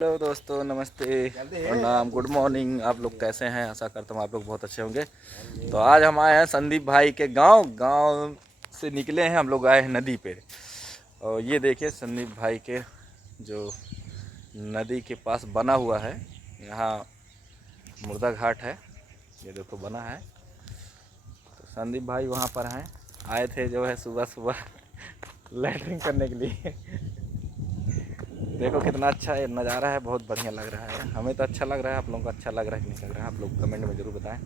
Hello दोस्तों, नमस्ते, प्रणाम, गुड मॉर्निंग। आप लोग कैसे हैं? आशा करता हूँ आप लोग बहुत अच्छे होंगे। तो आज हम आए हैं संदीप भाई के गांव से निकले हैं। हम लोग आए हैं नदी पे। और ये देखिए संदीप भाई के जो नदी के पास बना हुआ है, यहाँ मुर्दा घाट है, ये देखो बना है। तो संदीप भाई वहाँ पर हैं, आए थे जो है सुबह सुबह लैटरिन करने के लिए। देखो कितना अच्छा है नज़ारा है, बहुत बढ़िया लग रहा है। हमें तो अच्छा लग रहा है, आप लोगों को अच्छा लग रहा है कि नहीं लग रहा है? आप लोग कमेंट में ज़रूर बताएं।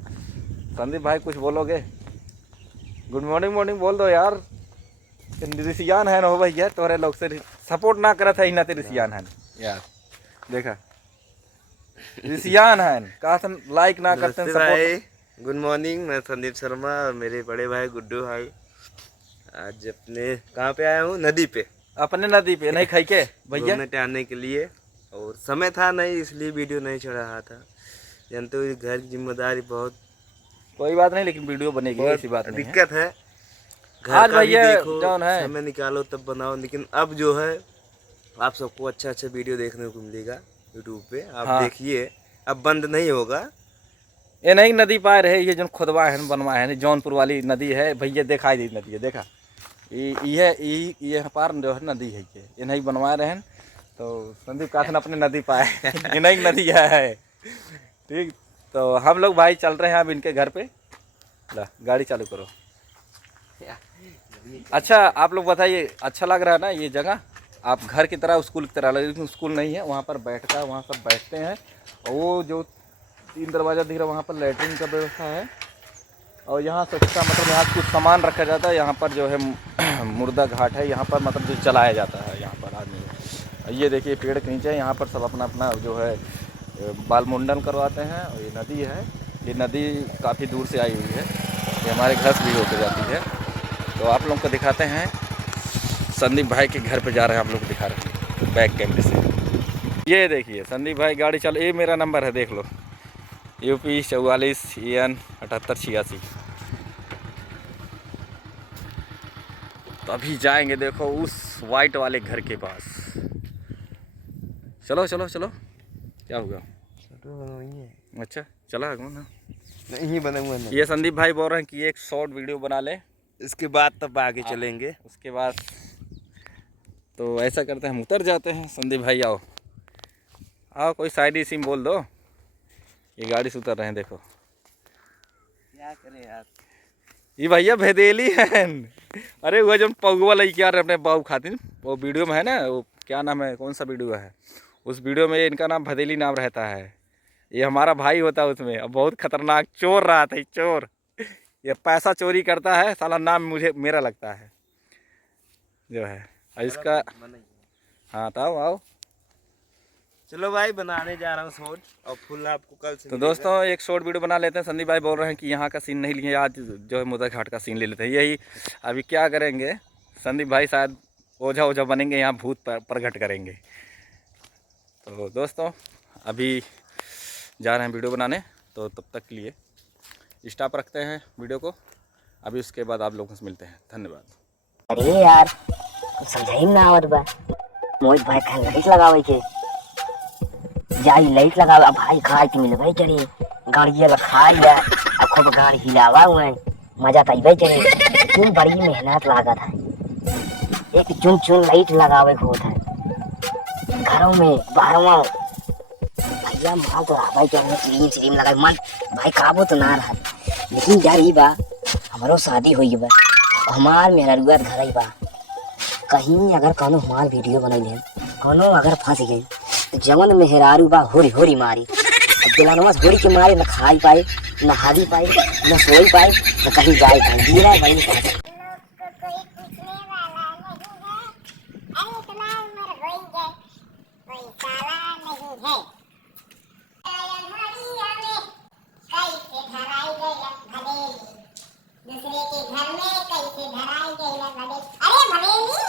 संदीप भाई कुछ बोलोगे? गुड मॉर्निंग मॉर्निंग बोल दो यार। ऋषियान है ना हो भैया, तोरे लोग से सपोर्ट ना करत है ना, ते ऋषियान है यार। देखा ऋषियान है, कहा लाइक ना करते हैं, सपोर्ट। गुड मॉर्निंग, मैं संदीप शर्मा और मेरे बड़े भाई गुड्डू भाई आज अपने कहाँ पे आया हूँ? नदी पे। अपने नदी पे नहीं खाई के भैया घूमने टहलने के लिए, और समय था नहीं इसलिए वीडियो नहीं चढ़ा रहा था। जानते हो घर की जिम्मेदारी बहुत कोई बात नहीं, लेकिन वीडियो बनेगी, ऐसी बात नहीं है। दिक्कत है। घर आज का भी भैया देखो, जौन है समय निकालो तब बनाओ। लेकिन अब जो है आप सबको अच्छा अच्छा वीडियो देखने को मिलेगा यूट्यूब पे। आप हाँ, देखिए, अब बंद नहीं होगा। ये नहीं नदी पार है, ये जो खुदवा है बनवा है, जौनपुर वाली नदी है भैया, दिखाई दी नदी है। देखा ये पार जो है नदी है, ये नहीं बनवा रहे हैं। तो संदीप काथन अपने नदी पाए। ये नहीं नदी है, ठीक। तो हम लोग भाई चल रहे हैं अब इनके घर पे। ला गाड़ी चालू करो। अच्छा आप लोग बताइए, अच्छा लग रहा है ना ये जगह? आप घर की तरह, स्कूल की तरह, लेकिन स्कूल नहीं है। वहाँ पर बैठता है, वहाँ सब बैठते हैं। और वो जो 3 दरवाज़ा दिख रहा है, वहाँ पर लैट्रिन का व्यवस्था है। और यहाँ स्वच्छता, मतलब यहाँ कुछ सामान रखा जाता है। यहाँ पर जो है मुर्दा घाट है, यहाँ पर मतलब जो जलाया जाता है यहाँ पर आदमी। ये देखिए पेड़ के नीचे यहाँ पर सब अपना अपना जो है बाल मुंडन करवाते हैं। और ये नदी है, ये नदी काफ़ी दूर से आई हुई है, ये हमारे घर से भी होकर जाती है। तो आप लोगों को दिखाते हैं, संदीप भाई के घर पे जा रहे हैं, आप लोग को दिखा रहे हैं बैक कैमरे से। ये देखिए संदीप भाई गाड़ी चल, ये मेरा नंबर है, देख लो, UP 44 EN 7886। तो अभी जाएंगे देखो उस वाइट वाले घर के पास। चलो चलो चलो, क्या होगा? अच्छा चला ना, नहीं बना हुआ नहीं। ये संदीप भाई बोल रहे हैं कि एक शॉर्ट वीडियो बना ले, इसके बाद तब आगे चलेंगे। उसके बाद तो ऐसा करते हैं, हम उतर जाते हैं। संदीप भाई आओ आओ, कोई साइड ही सिम बोल दो। ये गाड़ी से उतर रहे हैं, देखो क्या करें यार, ये भैया भेदेली है। अरे वो जो पगुआ लई क्या अपने बाबू खातिर, वो वीडियो में है ना, वो क्या नाम है, कौन सा वीडियो है? उस वीडियो में इनका नाम भदेली नाम रहता है। ये हमारा भाई होता है उसमें। अब बहुत खतरनाक चोर रहा था, चोर। ये पैसा चोरी करता है साला, नाम मुझे मेरा लगता है जो है इसका। हाँ तो आओ आओ। चलो भाई, बनाने जा रहा हूँ शॉर्ट, और फुल आपको कल से तो मिलेगा। दोस्तों एक शॉर्ट वीडियो बना लेते हैं। संदीप भाई बोल रहे हैं कि यहाँ का सीन नहीं लिए, आज जो है मुर्दा घाट का सीन ले लेते हैं। यही अभी क्या करेंगे, संदीप भाई शायद ओझा ओझा बनेंगे, यहाँ भूत प्रकट करेंगे। तो दोस्तों अभी जा रहे हैं वीडियो बनाने, तो तब तक के लिए स्टॉप रखते हैं वीडियो को। अभी उसके बाद आप लोगों से मिलते हैं, धन्यवाद। अरे यार समझाई ना आवत बा, मोहित भाई का लाइट लगावे के जाई, लाइट लगावे। अब भाई खाए के मिलबे करे, गाड़िया लखाई है, अब खूब गाड़ी हिलावा हुए, मजा तइबे करे। क्यों बड़ी मेहनत लागत है, एक चुन चुन लाइट लगावे होत है घरों में बाहरों। भैया माल तो भाई चलने क्रीम श्रीम लगाए मन भाई काबू तो ना रहा। लेकिन यार ये बा हमारो शादी हुई बा, हमार मेहरुआ घर ही बा। कहीं अगर कोनो हमार वीडियो बनैले, कोनो अगर फंस गए तो जवन मेहरारू बा होरी होरी मारी। दिलानवा होरी के मारे न खाई पाए, न हादी पाए, न सोई पाए, न कहीं जाए पाए। जीना बड़ी पाए। दूसरे के घर में कैसे धराई गई ना भले। अरे भलेली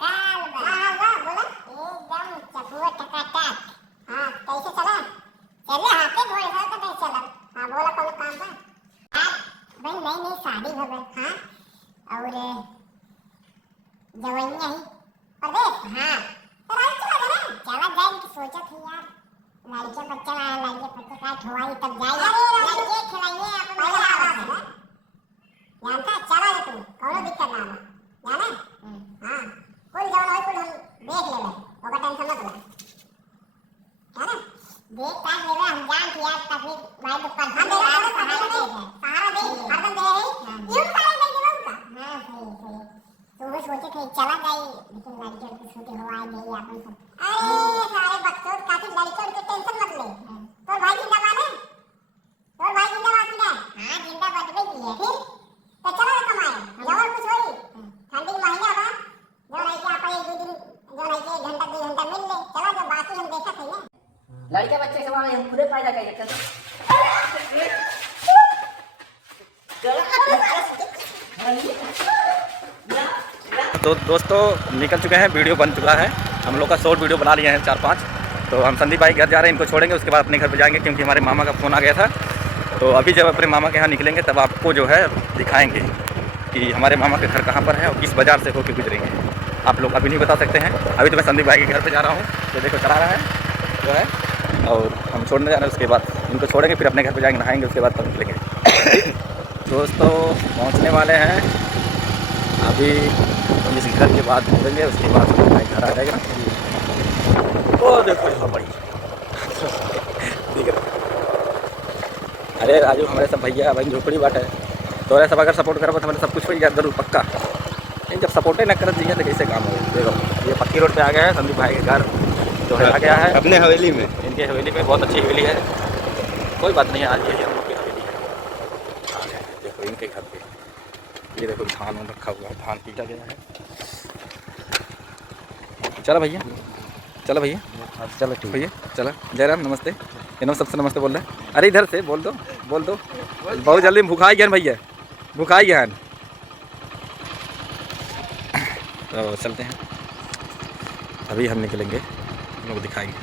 काल बा। हाँ वाह बोला एकदम चकुआ टकाटक। हाँ कैसे चला? चले हाथे घोड़े से तो नहीं चला। हाँ बोला कौन काम था? हाँ भाई नई नई शादी हो गई। हाँ और जवाइयाँ ही परदेश। हाँ तो रात चला गया ना, चला जाए की सोचा थी। लड़के बच्चा ना लड़के बच्चे का ठोवाई तब जाइए लड़के खिलाइए आप पहले आवाज है जानता चला रे तू कोनो दिक्कत ना जाने हां कुल जाओ ना कुल हम देख लेबे ओका टेंशन मत ले जाने देख का लेबे हम जान कि यार तभी भाई दुकान हम दे रहा है सहारा दे हरदम दे है यूं सहारा दे के का हां सही तो वो सोचे थे चला गई लेकिन लड़के की छोटी हवाएं गई अपन सब अरे सारे बच्चों काफी लड़के की टेंशन मत ले तो भाई जिंदाबाद है तो भाई जिंदाबाद है हां जिंदाबाद भी की है फिर तो चलो रे कमाए और कुछ होई ठंडी के महीना बा जो नहीं कि आप एक दो दिन जो नहीं कि घंटा 2 घंटा मिल ले चलो जो बाकी हम देखा थे ना लड़के बच्चे के सवाल हम पूरे फायदा करिए तो दोस्तों निकल चुके हैं, वीडियो बन चुका है, हम लोग का शॉर्ट वीडियो बना लिए हैं 4-5। तो हम संदीप भाई घर जा रहे हैं, इनको छोड़ेंगे, उसके बाद अपने घर पे जाएंगे क्योंकि हमारे मामा का फ़ोन आ गया था। तो अभी जब अपने मामा के यहाँ निकलेंगे तब आपको जो है दिखाएंगे कि हमारे मामा के घर कहाँ पर है और किस बाज़ार से होकर गुजरेंगे। आप लोग अभी नहीं बता सकते हैं। अभी तो मैं संदीप भाई के घर पर जा रहा हूँ, तो देखो चला रहा है जो है, और हम छोड़ने जा रहे हैं। उसके बाद इनको छोड़ेंगे, फिर अपने घर पर जाएंगे, नहाएंगे, उसके बाद तब निकलेंगे। दोस्तों पहुँचने वाले हैं अभी, इस घर के बाद निकलेंगे, उसके बाद घर आ जाएगा। ओ देखो यहाँ बड़ी अरे राजू हमारे सब भैया भाई झोपड़ी बाट है, तो सब अगर सपोर्ट करो तो हमारे सब कुछ हो जाए जरूर पक्का। जब सपोर्ट ही न कर दिए तो कैसे काम हो। देखो ये पक्की रोड पे आ गया है संदीप भाई के घर जो है, आ गया है अपने हवेली में। इनके हवेली में बहुत अच्छी हवेली है, कोई बात नहीं है, आज यही हम लोग की हवेली है। आ गए देखो इनके घर पे, ये देखो धान रखा हुआ है, धान पीटा गया है। चलो भैया, चलो भैया, चलो ठीक भैया, चलो जयराम नमस्ते, इन्होंने सबसे नमस्ते बोल रहे हैं। अरे इधर से बोल दो बहुत जल्दी भूखा गया भैया, भूखा गया। तो चलते हैं, अभी हम निकलेंगे, हम लोग दिखाएंगे।